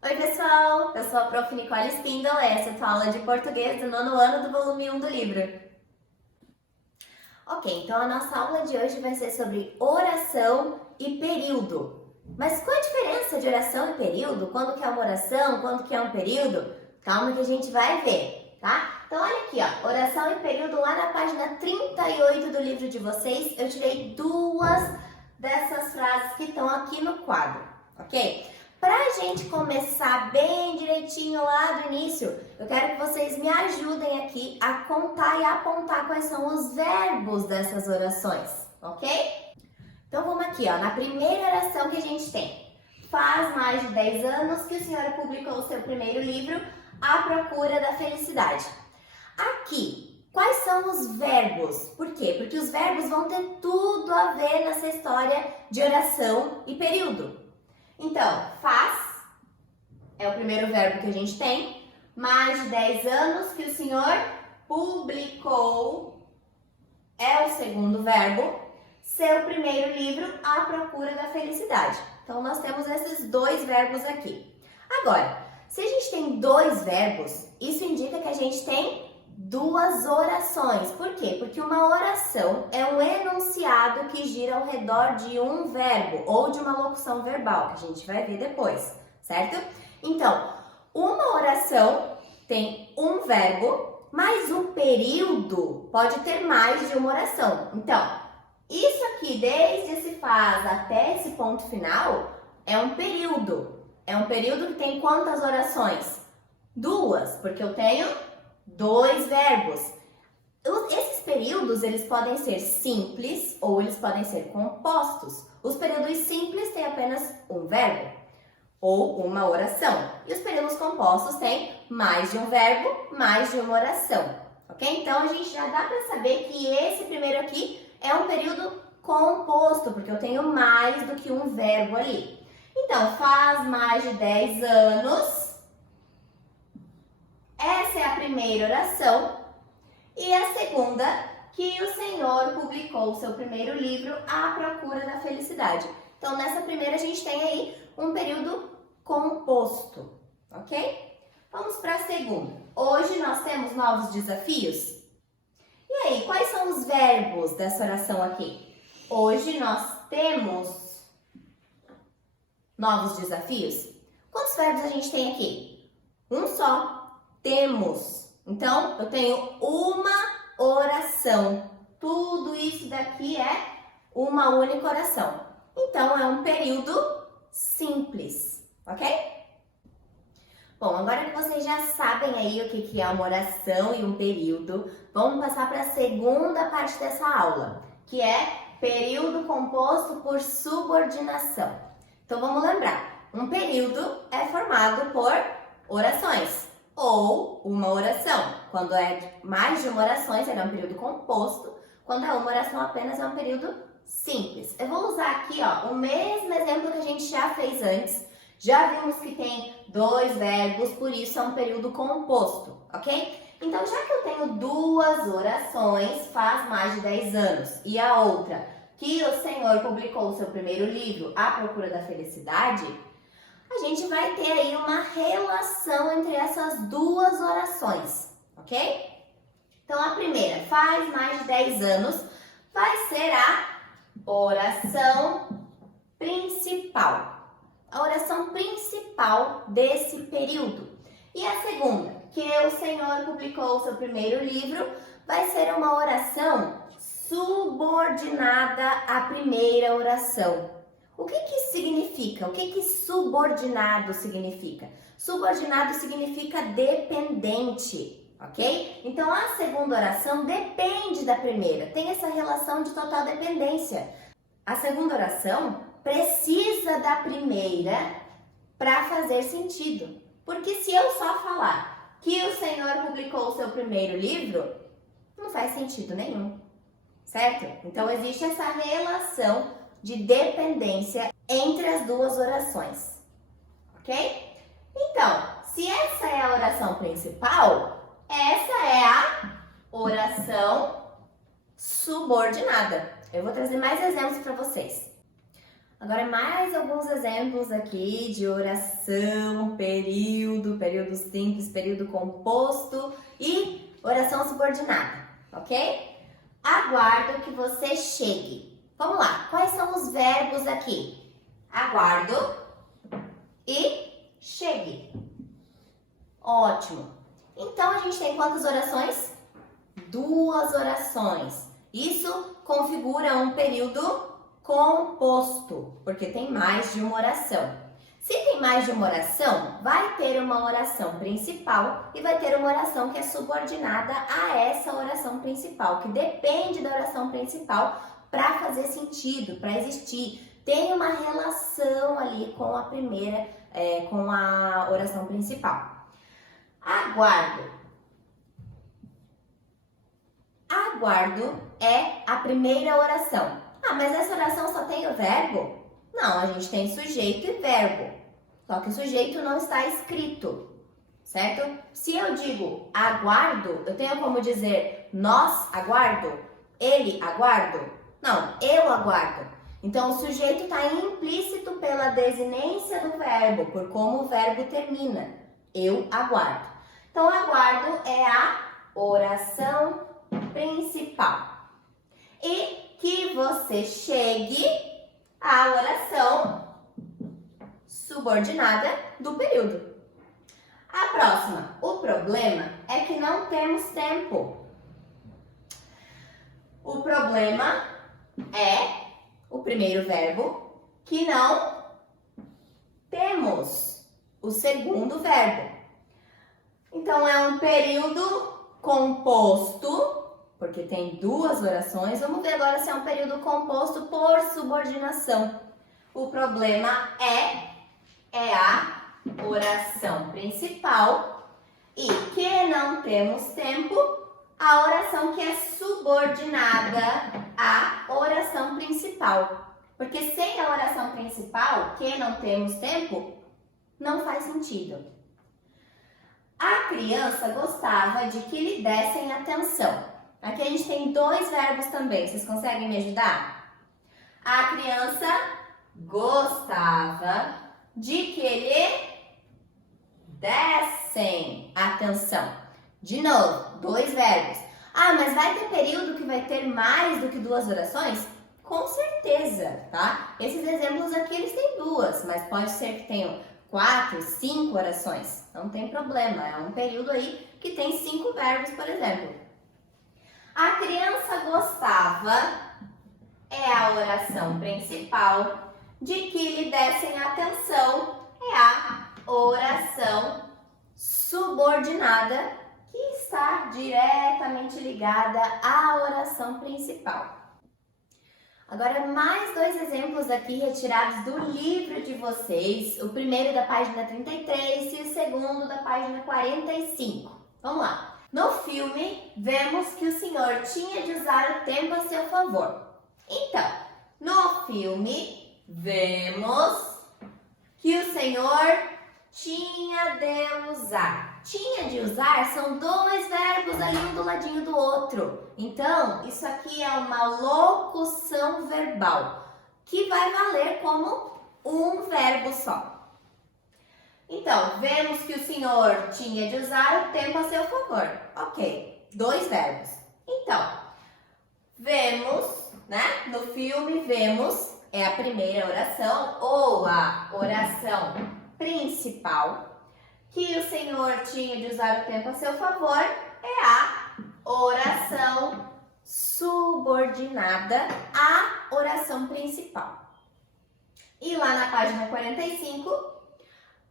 Oi pessoal, eu sou a Prof. Nicole Spindle, essa é a tua aula de português do nono ano do volume 1 do livro. Ok, então a nossa aula de hoje vai ser sobre oração e período. Mas qual a diferença de oração e período? Quando que é uma oração, quando que é um período? Calma que a gente vai ver, tá? Então olha aqui, ó, oração e período lá na página 38 do livro de vocês, eu tirei duas dessas frases que estão aqui no quadro, ok? Para a gente começar bem direitinho lá do início, eu quero que vocês me ajudem aqui a contar e apontar quais são os verbos dessas orações, ok? Então vamos aqui, ó, na primeira oração que a gente tem. Faz mais de 10 anos que o senhor publicou o seu primeiro livro, A Procura da Felicidade. Aqui, quais são os verbos? Por quê? Porque os verbos vão ter tudo a ver nessa história de oração e período. Então, faz é o primeiro verbo que a gente tem. Mais de 10 anos que o senhor publicou é o segundo verbo. Seu primeiro livro, A Procura da Felicidade. Então, nós temos esses dois verbos aqui. Agora, se a gente tem dois verbos, isso indica que a gente tem duas orações. Por quê? Porque uma oração é um enunciado que gira ao redor de um verbo ou de uma locução verbal, que a gente vai ver depois, certo? Então, uma oração tem um verbo, mas o período pode ter mais de uma oração. Então, isso aqui, desde esse faz até esse ponto final, é um período. É um período que tem quantas orações? Duas, porque eu tenho dois verbos. Esses períodos, eles podem ser simples ou eles podem ser compostos. Os períodos simples têm apenas um verbo ou uma oração. E os períodos compostos têm mais de um verbo, mais de uma oração. Ok? Então, a gente já dá para saber que esse primeiro aqui é um período composto, porque eu tenho mais do que um verbo ali. Então, faz mais de 10 anos. Essa é a primeira oração. E a segunda, que o Senhor publicou o seu primeiro livro, A Procura da Felicidade. Então, nessa primeira, a gente tem aí um período composto, ok? Vamos para a segunda. Hoje nós temos novos desafios. E aí, quais são os verbos dessa oração aqui? Hoje nós temos novos desafios. Quantos verbos a gente tem aqui? Um só. Temos. Então, eu tenho uma oração. Tudo isso daqui é uma única oração. Então, é um período simples, ok? Bom, agora que vocês já sabem aí o que é uma oração e um período, vamos passar para a segunda parte dessa aula, que é período composto por subordinação. Então, vamos lembrar, um período é formado por orações ou uma oração. Quando é mais de uma oração, será um período composto. Quando é uma oração apenas, é um período simples. Eu vou usar aqui, ó, o mesmo exemplo que a gente já fez antes. Já vimos que tem dois verbos, por isso é um período composto, ok? Então, já que eu tenho duas orações, faz mais de 10 anos, e a outra, que o Senhor publicou o seu primeiro livro, A Procura da Felicidade, a gente vai ter aí uma relação entre essas duas orações, ok? Então, a primeira, faz mais de 10 anos, vai ser a oração principal. A oração principal desse período. E a segunda, que o Senhor publicou o seu primeiro livro, vai ser uma oração subordinada à primeira oração. O que isso significa? O que subordinado significa? Subordinado significa dependente, ok? Então, a segunda oração depende da primeira, tem essa relação de total dependência. A segunda oração precisa da primeira para fazer sentido. Porque se eu só falar que o Senhor publicou o seu primeiro livro, não faz sentido nenhum, certo? Então, existe essa relação de dependência entre as duas orações, ok? Então, se essa é a oração principal, essa é a oração subordinada. Eu vou trazer mais exemplos para vocês. Agora, mais alguns exemplos aqui de oração, período simples, período composto e oração subordinada, ok? Aguardo que você chegue. Vamos lá, quais são os verbos aqui? Aguardo e chegue. Ótimo. Então, a gente tem quantas orações? 2 orações. Isso configura um período composto, porque tem mais de uma oração. Se tem mais de uma oração, vai ter uma oração principal e vai ter uma oração que é subordinada a essa oração principal, que depende da oração principal para fazer sentido, para existir. Tem uma relação ali com a primeira, com a oração principal. Aguardo. Aguardo é a primeira oração. Ah, mas essa oração só tem o verbo? Não, a gente tem sujeito e verbo. Só que o sujeito não está escrito, certo? Se eu digo aguardo, eu tenho como dizer nós aguardo, ele aguardo? Não, eu aguardo. Então, o sujeito está implícito pela desinência do verbo, por como o verbo termina. Eu aguardo. Então, aguardo é a oração principal. E que você chegue à oração subordinada do período. A próxima, o problema é que não temos tempo. O problema é o primeiro verbo que não temos o segundo verbo. Então, é um período composto, porque tem 2 orações. Vamos ver agora se é um período composto por subordinação. O problema é a oração principal e que não temos tempo, a oração que é subordinada à oração principal. Porque sem a oração principal, que não temos tempo, não faz sentido. A criança gostava de que lhe dessem atenção. Aqui a gente tem 2 verbos também. Vocês conseguem me ajudar? A criança gostava de que lhe dessem atenção. De novo, 2 verbos. Ah, mas vai ter período que vai ter mais do que 2 orações? Com certeza, tá? Esses exemplos aqui, eles têm 2, mas pode ser que tenham 4, 5 orações. Não tem problema, é um período aí que tem 5 verbos, por exemplo. A criança gostava é a oração principal. De que lhe dessem atenção é a oração subordinada, que está diretamente ligada à oração principal. Agora, mais 2 exemplos aqui retirados do livro de vocês. O primeiro da página 33 e o segundo da página 45. Vamos lá. No filme, vemos que o senhor tinha de usar o tempo a seu favor. Então, no filme, vemos que o senhor tinha de usar. Tinha de usar são 2 verbos ali um do ladinho do outro. Então, isso aqui é uma locução verbal, que vai valer como um verbo só. Então, vemos que o senhor tinha de usar o tempo a seu favor. Ok, 2 verbos. Então, vemos, né? No filme, vemos é a primeira oração ou a oração principal. Que o senhor tinha de usar o tempo a seu favor é a oração subordinada à oração principal. E lá na página 45,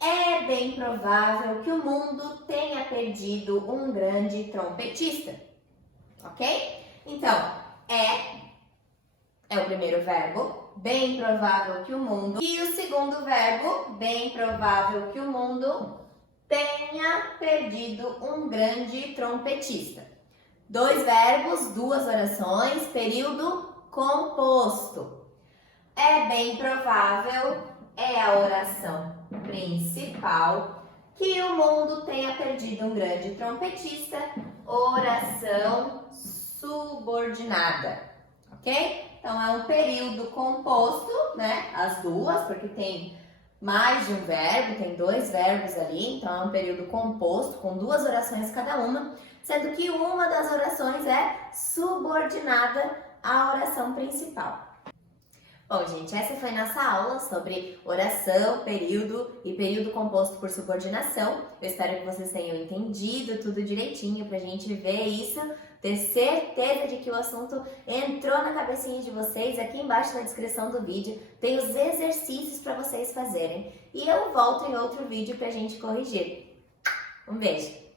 é bem provável que o mundo tenha perdido um grande trompetista. Ok? Então, é o primeiro verbo, bem provável que o mundo. E o segundo verbo, bem provável que o mundo tenha perdido um grande trompetista. 2 verbos, 2 orações, período composto. É bem provável, é a oração principal, que o mundo tenha perdido um grande trompetista, oração subordinada, ok? Então, é um período composto, né? As duas, porque tem mais de um verbo, tem 2 verbos ali, então é um período composto, com 2 orações cada uma, sendo que uma das orações é subordinada à oração principal. Bom, gente, essa foi nossa aula sobre oração, período e período composto por subordinação. Eu espero que vocês tenham entendido tudo direitinho pra gente ver isso, ter certeza de que o assunto entrou na cabecinha de vocês. Aqui embaixo na descrição do vídeo tem os exercícios para vocês fazerem. E eu volto em outro vídeo pra gente corrigir. Um beijo!